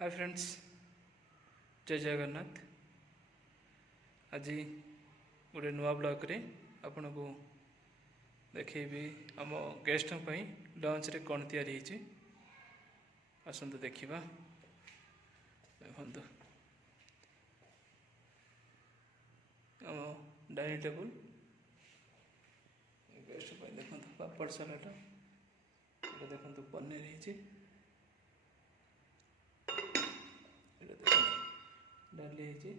Hi friends, जय जगन्नाथ। आज गोटे नुआ ब्लॉग रे आपन को देखेबी आम गेस्ट लंच रे कौन तैयारी होती आसतु देखा। देखु आम डाइनिंग टेबुल गेस्ट देखो पापड़ सलाड देखो पनीर होती डाली है।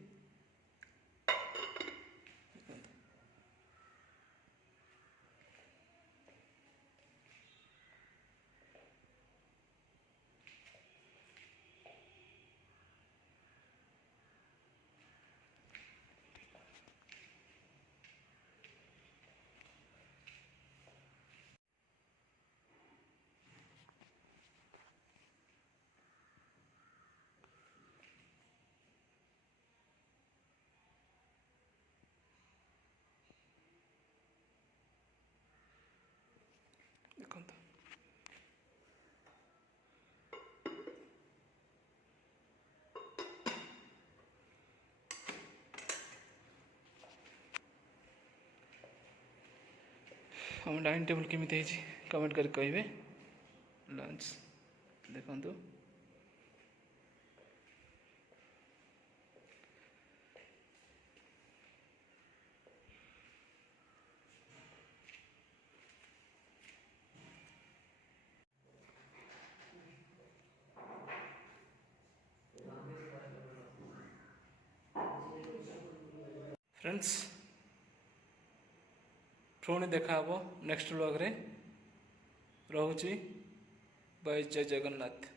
देखो हम डाइनिंग टेबुल केमी कमेंट कर कहे। लंच देखु फ्रेंड्स, पुणी देखा नेक्स्ट ब्लॉग रे। रोची बाय, जय जगन्नाथ।